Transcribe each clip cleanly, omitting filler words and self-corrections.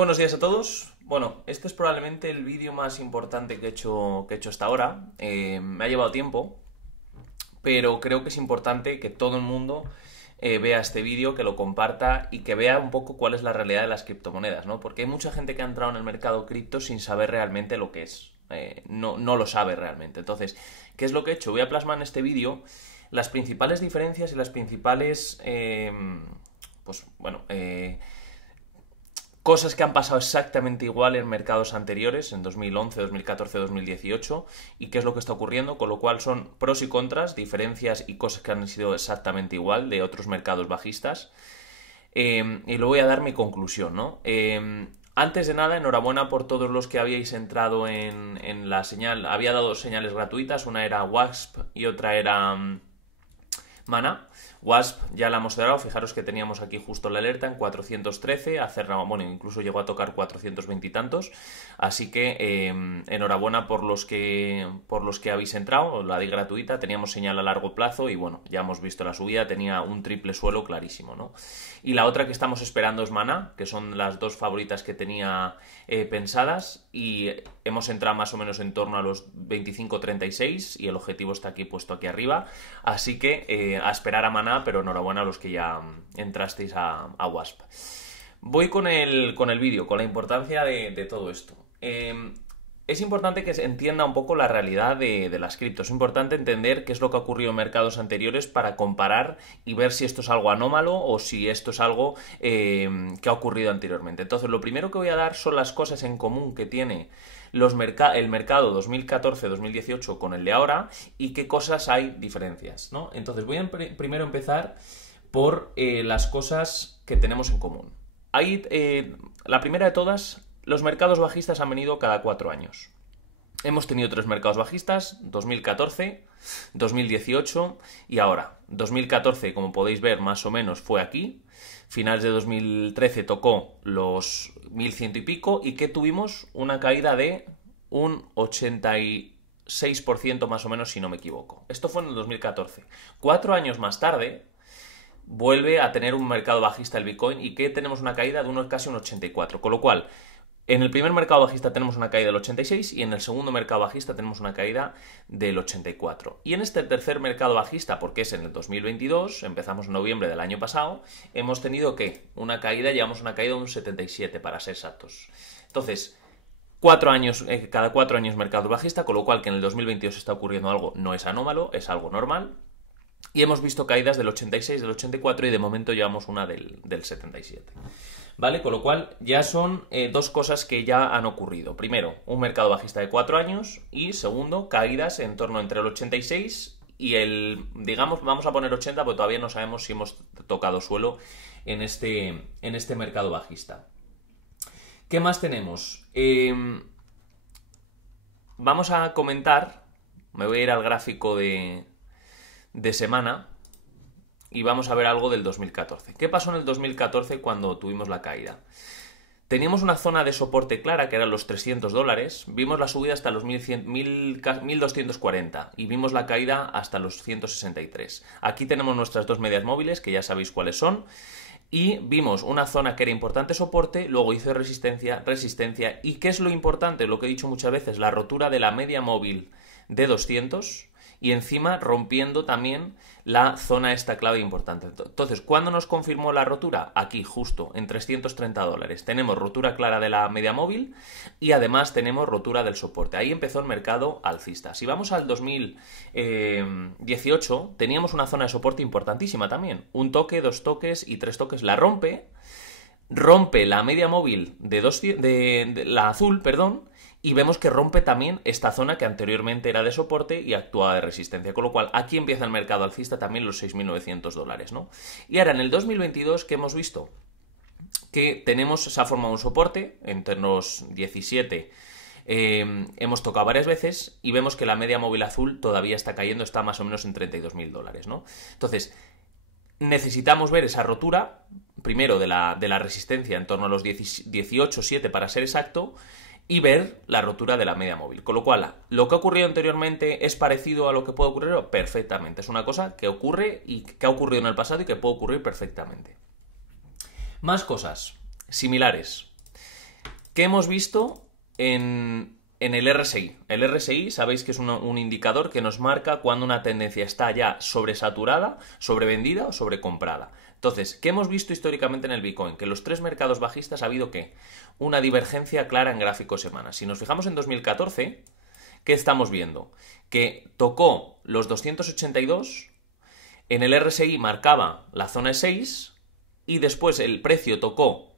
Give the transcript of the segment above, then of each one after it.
buenos días a todos. Bueno, este es probablemente el vídeo más importante que he hecho hasta ahora. Me ha llevado tiempo, pero creo que es importante que todo el mundo vea este vídeo, que lo comparta y que vea un poco cuál es la realidad de las criptomonedas, ¿no? Porque hay mucha gente que ha entrado en el mercado cripto sin saber realmente lo que es. No lo sabe realmente. Entonces, ¿qué es lo que he hecho? Voy a plasmar en este vídeo las principales diferencias y las principales, cosas que han pasado exactamente igual en mercados anteriores, en 2011, 2014, 2018, y qué es lo que está ocurriendo, con lo cual son pros y contras, diferencias y cosas que han sido exactamente igual de otros mercados bajistas. Y luego voy a dar mi conclusión, ¿no? Antes de nada, enhorabuena por todos los que habíais entrado en la señal. Había dado dos señales gratuitas, una era Wasp y otra era Mana. Wasp ya la hemos cerrado, fijaros que teníamos aquí justo la alerta en 413, ha cerrado, bueno, incluso llegó a tocar 420 y tantos, así que enhorabuena por los que habéis entrado, la di gratuita, teníamos señal a largo plazo y bueno, ya hemos visto la subida, tenía un triple suelo clarísimo, ¿no? Y la otra que estamos esperando es Mana, que son las dos favoritas que tenía pensadas, y hemos entrado más o menos en torno a los 25.36 y el objetivo está aquí puesto aquí arriba, así que a esperar a Mana, pero enhorabuena a los que ya entrasteis a Wasp. Voy con el vídeo, con la importancia de todo esto. Es importante que se entienda un poco la realidad de las criptos. Es importante entender qué es lo que ha ocurrido en mercados anteriores para comparar y ver si esto es algo anómalo o si esto es algo que ha ocurrido anteriormente. Entonces, lo primero que voy a dar son las cosas en común que tiene el mercado 2014-2018 con el de ahora y qué cosas hay diferencias, ¿no? Entonces, voy a primero empezar por las cosas que tenemos en común. La primera de todas, los mercados bajistas han venido cada 4 años. Hemos tenido 3 mercados bajistas, 2014, 2018 y ahora. 2014, como podéis ver, más o menos fue aquí. Finales de 2013 tocó los 1100 y pico y que tuvimos una caída de un 86% más o menos, si no me equivoco. Esto fue en el 2014. 4 años más tarde vuelve a tener un mercado bajista el Bitcoin y que tenemos una caída de casi un 84%. Con lo cual, en el primer mercado bajista tenemos una caída del 86 y en el segundo mercado bajista tenemos una caída del 84. Y en este tercer mercado bajista, porque es en el 2022, empezamos en noviembre del año pasado, hemos tenido una caída, llevamos una caída de un 77 para ser exactos. Entonces, cada 4 años mercado bajista, con lo cual que en el 2022 está ocurriendo algo no es anómalo, es algo normal. Y hemos visto caídas del 86, del 84 y de momento llevamos una del 77. ¿Vale? Con lo cual ya son dos cosas que ya han ocurrido. Primero, un mercado bajista de 4 años y segundo, caídas en torno entre el 86 y digamos, vamos a poner 80 porque todavía no sabemos si hemos tocado suelo en este mercado bajista. ¿Qué más tenemos? Vamos a comentar, me voy a ir al gráfico de semana y vamos a ver algo del 2014. ¿Qué pasó en el 2014 cuando tuvimos la caída? Teníamos una zona de soporte clara que eran los $300, vimos la subida hasta los 1240 y vimos la caída hasta los 163. Aquí tenemos nuestras dos medias móviles, que ya sabéis cuáles son, y vimos una zona que era importante soporte, luego hizo resistencia, y ¿qué es lo importante? Lo que he dicho muchas veces, la rotura de la media móvil de 200 y encima rompiendo también la zona esta clave importante. Entonces, ¿cuándo nos confirmó la rotura? Aquí, justo, en $330. Tenemos rotura clara de la media móvil y además tenemos rotura del soporte. Ahí empezó el mercado alcista. Si vamos al 2018, teníamos una zona de soporte importantísima también. Un toque, 2 toques y 3 toques. La rompe la media móvil de la azul, perdón, y vemos que rompe también esta zona que anteriormente era de soporte y actuaba de resistencia, con lo cual aquí empieza el mercado alcista también los $6.900, ¿no? Y ahora en el 2022, ¿qué hemos visto? Que se ha formado un soporte entre los 17, hemos tocado varias veces y vemos que la media móvil azul todavía está cayendo, está más o menos en $32.000, ¿no? Entonces, necesitamos ver esa rotura, primero de la resistencia en torno a los 18.7 para ser exacto, y ver la rotura de la media móvil. Con lo cual, ¿lo que ha ocurrido anteriormente es parecido a lo que puede ocurrir? Perfectamente. Es una cosa que ocurre y que ha ocurrido en el pasado y que puede ocurrir perfectamente. Más cosas similares. ¿qué hemos visto en el RSI? El RSI, sabéis que es un indicador que nos marca cuando una tendencia está ya sobresaturada, sobrevendida o sobrecomprada. Entonces, ¿qué hemos visto históricamente en el Bitcoin? Que en los tres mercados bajistas ha habido, ¿qué? Una divergencia clara en gráfico semana. Si nos fijamos en 2014, ¿qué estamos viendo? Que tocó los 282, en el RSI marcaba la zona 6 y después el precio tocó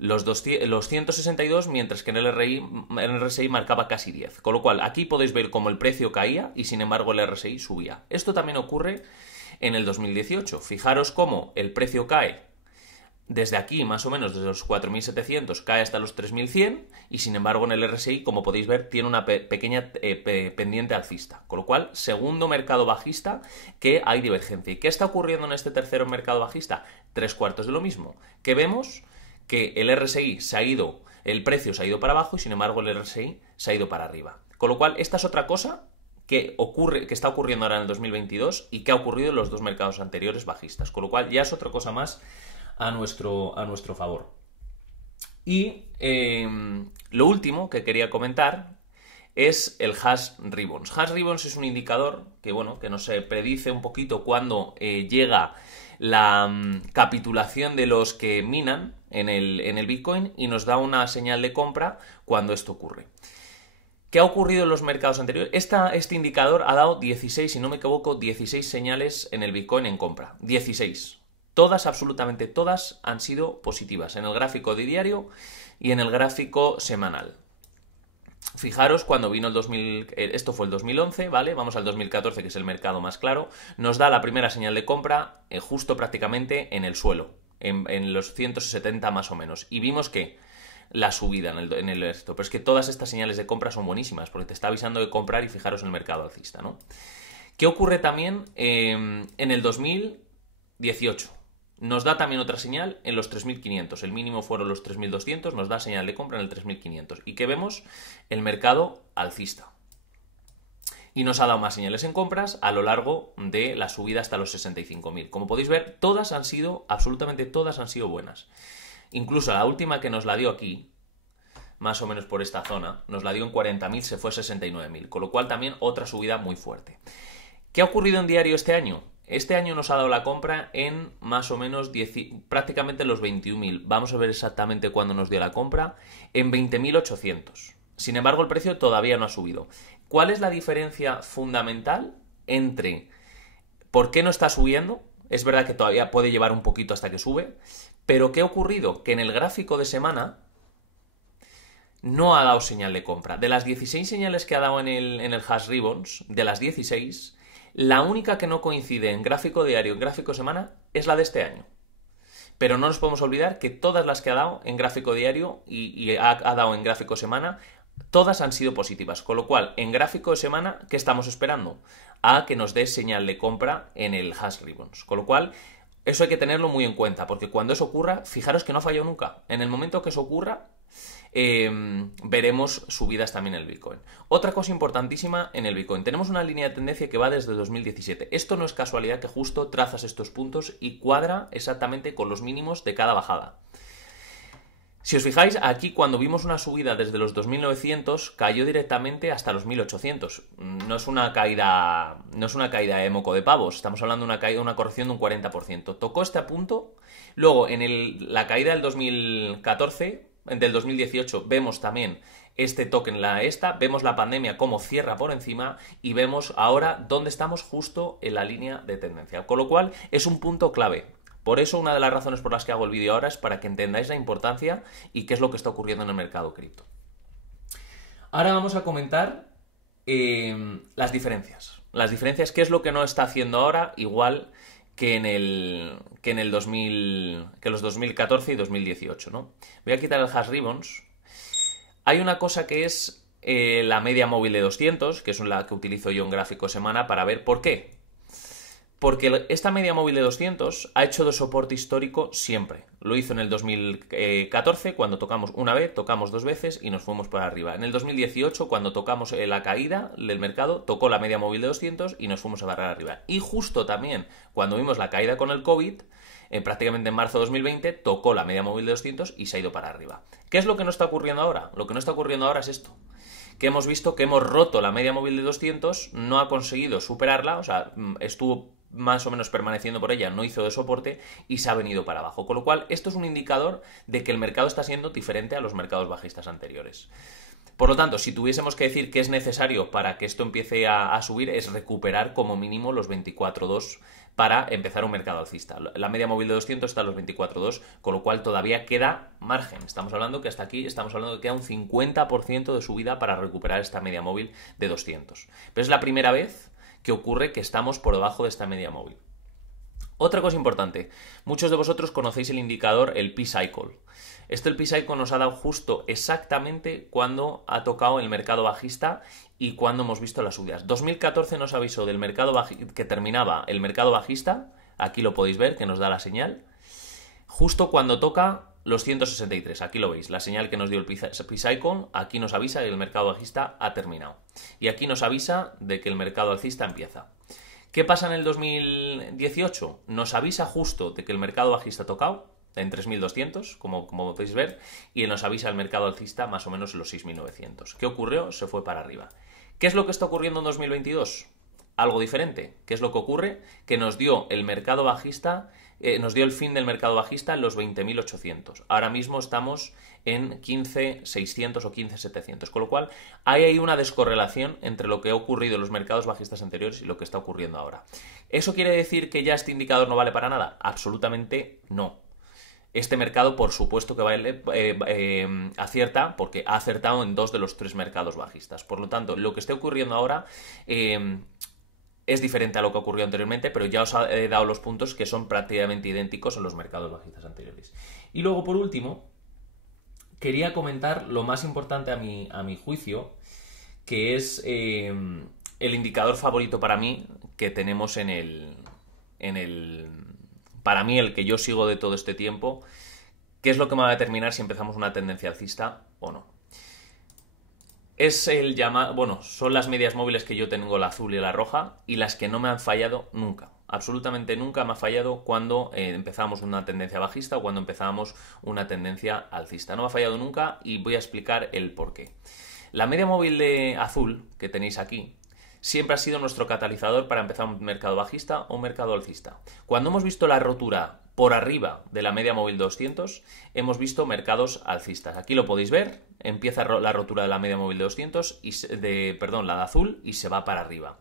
los 162, mientras que en el RSI marcaba casi 10. Con lo cual, aquí podéis ver cómo el precio caía y sin embargo el RSI subía. Esto también ocurre en el 2018. Fijaros cómo el precio cae desde aquí, más o menos desde los 4.700, cae hasta los 3.100 y sin embargo en el RSI, como podéis ver, tiene una pequeña pendiente alcista. Con lo cual, segundo mercado bajista que hay divergencia. ¿Y qué está ocurriendo en este tercero mercado bajista? Tres cuartos de lo mismo. Que vemos que el RSI se ha ido, el precio se ha ido para abajo y sin embargo el RSI se ha ido para arriba. Con lo cual, esta es otra cosa que está ocurriendo ahora en el 2022 y que ha ocurrido en los dos mercados anteriores bajistas. Con lo cual, ya es otra cosa más a nuestro favor. Y lo último que quería comentar es el hash ribbons. Hash ribbons es un indicador que, bueno, que nos predice un poquito cuando llega la capitulación de los que minan en el Bitcoin y nos da una señal de compra cuando esto ocurre. ¿Qué ha ocurrido en los mercados anteriores? Este indicador ha dado 16, si no me equivoco, 16 señales en el Bitcoin en compra. 16. Todas, absolutamente todas, han sido positivas en el gráfico de diario y en el gráfico semanal. Fijaros cuando vino el 2000, esto fue el 2011, ¿vale? Vamos al 2014, que es el mercado más claro. Nos da la primera señal de compra justo prácticamente en el suelo, en los 170 más o menos. Y vimos que la subida en el esto. Pero es que todas estas señales de compra son buenísimas, porque te está avisando de comprar y fijaros en el mercado alcista, ¿no? ¿Qué ocurre también en el 2018? Nos da también otra señal en los 3.500. El mínimo fueron los 3.200, nos da señal de compra en el 3.500. ¿Y qué vemos? El mercado alcista. Y nos ha dado más señales en compras a lo largo de la subida hasta los 65.000. Como podéis ver, todas han sido, absolutamente todas han sido buenas. Incluso la última que nos la dio aquí, más o menos por esta zona, nos la dio en 40.000, se fue a 69.000. Con lo cual también otra subida muy fuerte. ¿Qué ha ocurrido en diario este año? Este año nos ha dado la compra en más o menos prácticamente los 21.000. Vamos a ver exactamente cuándo nos dio la compra. En 20.800. Sin embargo, el precio todavía no ha subido. ¿Cuál es la diferencia fundamental entre por qué no está subiendo? Es verdad que todavía puede llevar un poquito hasta que sube. Pero ¿qué ha ocurrido? Que en el gráfico de semana no ha dado señal de compra. De las 16 señales que ha dado en el hash ribbons, de las 16... la única que no coincide en gráfico diario y en gráfico semana es la de este año. Pero no nos podemos olvidar que todas las que ha dado en gráfico diario y ha dado en gráfico semana, todas han sido positivas. Con lo cual, en gráfico de semana, ¿qué estamos esperando? A que nos dé señal de compra en el hash ribbons. Con lo cual, eso hay que tenerlo muy en cuenta, porque cuando eso ocurra, fijaros que no ha fallado nunca. En el momento que eso ocurra, veremos subidas también en el Bitcoin. Otra cosa importantísima en el Bitcoin, tenemos una línea de tendencia que va desde 2017. Esto no es casualidad que justo trazas estos puntos y cuadra exactamente con los mínimos de cada bajada. Si os fijáis, aquí cuando vimos una subida desde los 2.900, cayó directamente hasta los 1.800. No es una caída de moco de pavos, estamos hablando de una corrección de un 40%. Tocó este punto, luego en la caída del 2014... del 2018 vemos también este toque en vemos la pandemia cómo cierra por encima y vemos ahora dónde estamos justo en la línea de tendencia. Con lo cual es un punto clave. Por eso una de las razones por las que hago el vídeo ahora es para que entendáis la importancia y qué es lo que está ocurriendo en el mercado cripto. Ahora vamos a comentar las diferencias. Las diferencias, qué es lo que no está haciendo ahora igual que los 2014 y 2018, ¿no? Voy a quitar el hash ribbons. Hay una cosa que es la media móvil de 200, que es la que utilizo yo en gráfico semana para ver por qué. Porque esta media móvil de 200 ha hecho de soporte histórico siempre. Lo hizo en el 2014 cuando tocamos una vez, tocamos dos veces y nos fuimos para arriba. En el 2018 cuando tocamos la caída del mercado, tocó la media móvil de 200 y nos fuimos a barrar arriba. Y justo también cuando vimos la caída con el COVID, prácticamente en marzo de 2020, tocó la media móvil de 200 y se ha ido para arriba. ¿Qué es lo que no está ocurriendo ahora? Lo que no está ocurriendo ahora es esto. Que hemos visto que hemos roto la media móvil de 200, no ha conseguido superarla, o sea, estuvo más o menos permaneciendo por ella, no hizo de soporte y se ha venido para abajo. Con lo cual, esto es un indicador de que el mercado está siendo diferente a los mercados bajistas anteriores. Por lo tanto, si tuviésemos que decir que es necesario para que esto empiece a subir, es recuperar como mínimo los 24.2 para empezar un mercado alcista. La media móvil de 200 está a los 24.2, con lo cual todavía queda margen. Estamos hablando que hasta aquí estamos hablando de que queda un 50% de subida para recuperar esta media móvil de 200. Pero es la primera vez que ocurre que estamos por debajo de esta media móvil. Otra cosa importante, muchos de vosotros conocéis el indicador, el P-Cycle. El P-Cycle nos ha dado justo exactamente cuando ha tocado el mercado bajista y cuando hemos visto las subidas. 2014 nos avisó del mercado que terminaba el mercado bajista, aquí lo podéis ver, que nos da la señal, justo cuando toca los 163, aquí lo veis, la señal que nos dio el P-Cycle, aquí nos avisa que el mercado bajista ha terminado. Y aquí nos avisa de que el mercado alcista empieza. ¿Qué pasa en el 2018? Nos avisa justo de que el mercado bajista ha tocado en 3.200, como podéis ver, y nos avisa el mercado alcista más o menos en los 6.900. ¿Qué ocurrió? Se fue para arriba. ¿Qué es lo que está ocurriendo en 2022? Algo diferente. ¿Qué es lo que ocurre? Que nos dio el mercado bajista, nos dio el fin del mercado bajista en los 20.800. Ahora mismo estamos en 15.600 o 15.700, con lo cual hay ahí una descorrelación entre lo que ha ocurrido en los mercados bajistas anteriores y lo que está ocurriendo ahora. ¿Eso quiere decir que ya este indicador no vale para nada? Absolutamente no. Este mercado, por supuesto que vale, acierta, porque ha acertado en 2 de los 3 mercados bajistas. Por lo tanto, lo que esté ocurriendo ahora es diferente a lo que ocurrió anteriormente, pero ya os he dado los puntos que son prácticamente idénticos en los mercados bajistas anteriores. Y luego, por último, quería comentar lo más importante a mi juicio, que es el indicador favorito para mí que tenemos para mí, el que yo sigo de todo este tiempo, que es lo que me va a determinar si empezamos una tendencia alcista o no. Es el llamado, son las medias móviles que yo tengo, la azul y la roja, y las que no me han fallado nunca. Absolutamente nunca me ha fallado cuando empezamos una tendencia bajista o cuando empezamos una tendencia alcista. No me ha fallado nunca y voy a explicar el porqué. La media móvil de azul que tenéis aquí siempre ha sido nuestro catalizador para empezar un mercado bajista o un mercado alcista. Cuando hemos visto la rotura por arriba de la media móvil 200, hemos visto mercados alcistas. Aquí lo podéis ver, empieza la rotura de la media móvil de 200, la de azul, y se va para arriba.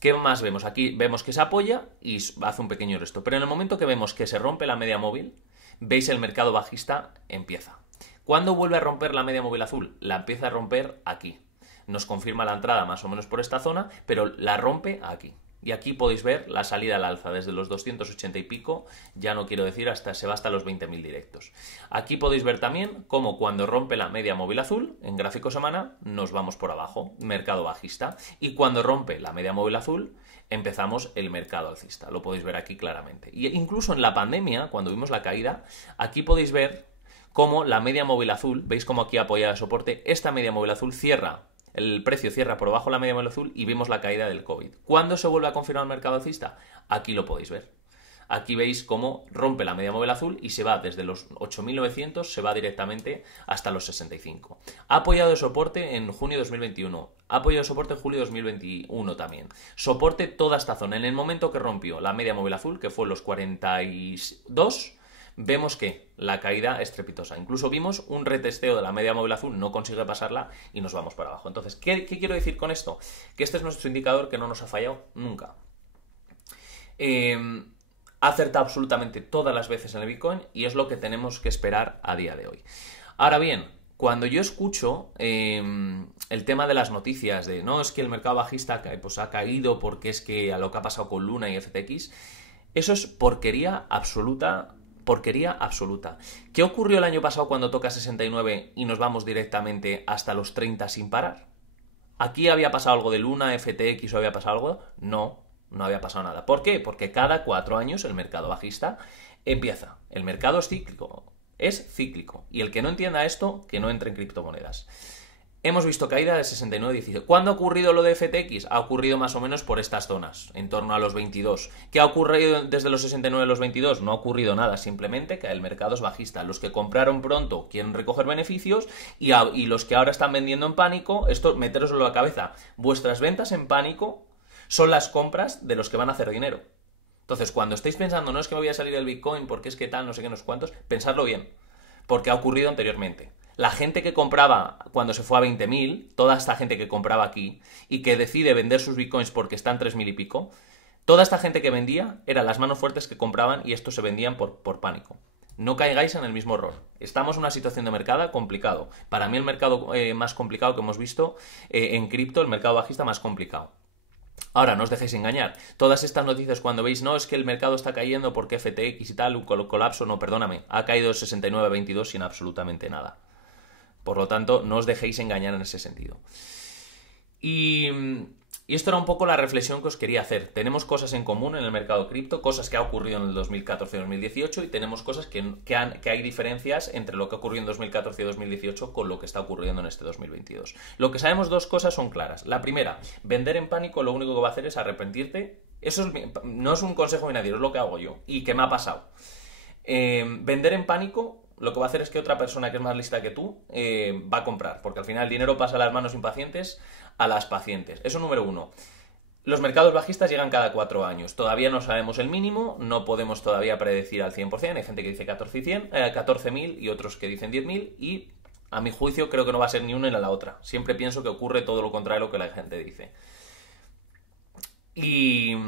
¿Qué más vemos? Aquí vemos que se apoya y hace un pequeño resto. Pero en el momento que vemos que se rompe la media móvil, veis el mercado bajista empieza. ¿Cuándo vuelve a romper la media móvil azul? La empieza a romper aquí. Nos confirma la entrada más o menos por esta zona, pero la rompe aquí. Y aquí podéis ver la salida al alza desde los 280 y pico, ya no quiero decir, se va hasta los 20.000 directos. Aquí podéis ver también cómo cuando rompe la media móvil azul, en gráfico semana, nos vamos por abajo, mercado bajista. Y cuando rompe la media móvil azul, empezamos el mercado alcista. Lo podéis ver aquí claramente. Y incluso en la pandemia, cuando vimos la caída, aquí podéis ver cómo la media móvil azul, veis cómo aquí apoya el soporte, esta media móvil azul cierra. El precio cierra por debajo de la media móvil azul y vemos la caída del COVID. ¿Cuándo se vuelve a confirmar el mercado alcista? Aquí lo podéis ver. Aquí veis cómo rompe la media móvil azul y se va desde los 8.900, se va directamente hasta los 65. Ha apoyado de soporte en junio de 2021. Ha apoyado de soporte en julio de 2021 también. Soporte toda esta zona. En el momento que rompió la media móvil azul, que fue los 42, vemos que la caída es estrepitosa. Incluso vimos un retesteo de la media móvil azul, no consigue pasarla y nos vamos para abajo. Entonces, ¿qué quiero decir con esto? Que este es nuestro indicador que no nos ha fallado nunca. Ha acertado absolutamente todas las veces en el Bitcoin y es lo que tenemos que esperar a día de hoy. Ahora bien, cuando yo escucho el tema de las noticias de no, es que el mercado bajista pues ha caído porque es que a lo que ha pasado con Luna y FTX, eso es porquería absoluta. Porquería absoluta. ¿Qué ocurrió el año pasado cuando toca 69 y nos vamos directamente hasta los 30 sin parar? ¿Aquí había pasado algo de Luna, FTX o había pasado algo? No. no había pasado nada. ¿Por qué? Porque cada 4 años el mercado bajista empieza. El mercado es cíclico. Y el que no entienda esto, que no entre en criptomonedas. Hemos visto caída de 69,17. ¿Cuándo ha ocurrido lo de FTX? Ha ocurrido más o menos por estas zonas, en torno a los 22. ¿Qué ha ocurrido desde los 69 a los 22? No ha ocurrido nada, simplemente que el mercado es bajista. Los que compraron pronto quieren recoger beneficios y los que ahora están vendiendo en pánico, esto meteroslo en la cabeza, vuestras ventas en pánico son las compras de los que van a hacer dinero. Entonces, cuando estéis pensando, no es que me voy a salir del Bitcoin porque es que tal, no sé qué, no sé cuántos, pensadlo bien, porque ha ocurrido anteriormente. La gente que compraba cuando se fue a 20.000, toda esta gente que compraba aquí y que decide vender sus bitcoins porque están 3.000 y pico, toda esta gente que vendía eran las manos fuertes que compraban y estos se vendían por pánico. No caigáis en el mismo error. Estamos en una situación de mercado complicado. Para mí el mercado más complicado que hemos visto en cripto, el mercado bajista más complicado. Ahora, no os dejéis engañar. Todas estas noticias cuando veis, no, es que el mercado está cayendo porque FTX y tal, un colapso, no, perdóname, ha caído de 69 a 22 sin absolutamente nada. Por lo tanto, no os dejéis engañar en ese sentido. Y esto era un poco la reflexión que os quería hacer. Tenemos cosas en común en el mercado cripto, cosas que ha ocurrido en el 2014-2018 y tenemos cosas que hay diferencias entre lo que ocurrió en 2014 y 2018 con lo que está ocurriendo en este 2022. Lo que sabemos, dos cosas son claras. La primera, vender en pánico lo único que va a hacer es arrepentirte. Eso no es un consejo de nadie, es lo que hago yo y que me ha pasado. Vender en pánico lo que va a hacer es que otra persona que es más lista que tú va a comprar, porque al final el dinero pasa a las manos impacientes a las pacientes. Eso número uno. Los mercados bajistas llegan cada 4 años. Todavía no sabemos el mínimo, no podemos todavía predecir al 100%. Hay gente que dice 14.000 y otros que dicen 10.000 y a mi juicio creo que no va a ser ni una ni la otra. Siempre pienso que ocurre todo lo contrario a lo que la gente dice. Y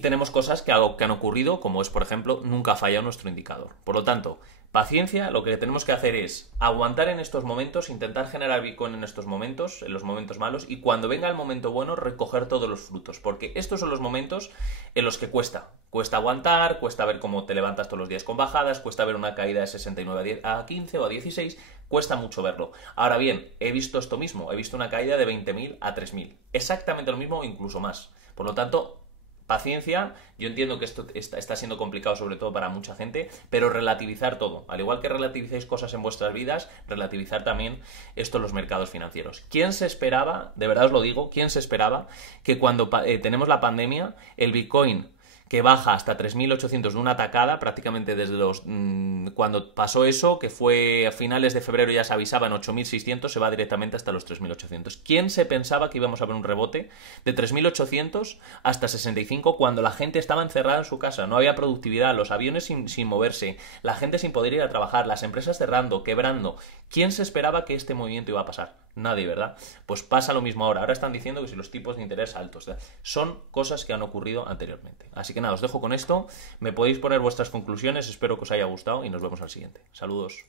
tenemos cosas que han ocurrido, como es, por ejemplo, nunca ha fallado nuestro indicador. Por lo tanto, paciencia, lo que tenemos que hacer es aguantar en estos momentos, intentar generar Bitcoin en estos momentos, en los momentos malos, y cuando venga el momento bueno, recoger todos los frutos. Porque estos son los momentos en los que cuesta. Cuesta aguantar, cuesta ver cómo te levantas todos los días con bajadas, cuesta ver una caída de 69 a 15 o a 16, cuesta mucho verlo. Ahora bien, he visto esto mismo, he visto una caída de 20.000 a 3.000. Exactamente lo mismo o incluso más. Por lo tanto, paciencia. Yo entiendo que esto está siendo complicado sobre todo para mucha gente, pero relativizar todo. Al igual que relativizáis cosas en vuestras vidas, relativizar también esto en los mercados financieros. ¿Quién se esperaba, de verdad os lo digo, quién se esperaba que cuando tenemos la pandemia, el Bitcoin que baja hasta 3.800 de una tacada, prácticamente desde cuando pasó eso, que fue a finales de febrero ya se avisaba en 8.600, se va directamente hasta los 3.800. ¿Quién se pensaba que íbamos a ver un rebote de 3.800 hasta 65 cuando la gente estaba encerrada en su casa? No había productividad, los aviones sin moverse, la gente sin poder ir a trabajar, las empresas cerrando, quebrando. ¿Quién se esperaba que este movimiento iba a pasar? Nadie, ¿verdad? Pues pasa lo mismo ahora. Ahora están diciendo que si los tipos de interés altos, son cosas que han ocurrido anteriormente. Así que nada, os dejo con esto. Me podéis poner vuestras conclusiones, espero que os haya gustado y nos vemos al siguiente. Saludos.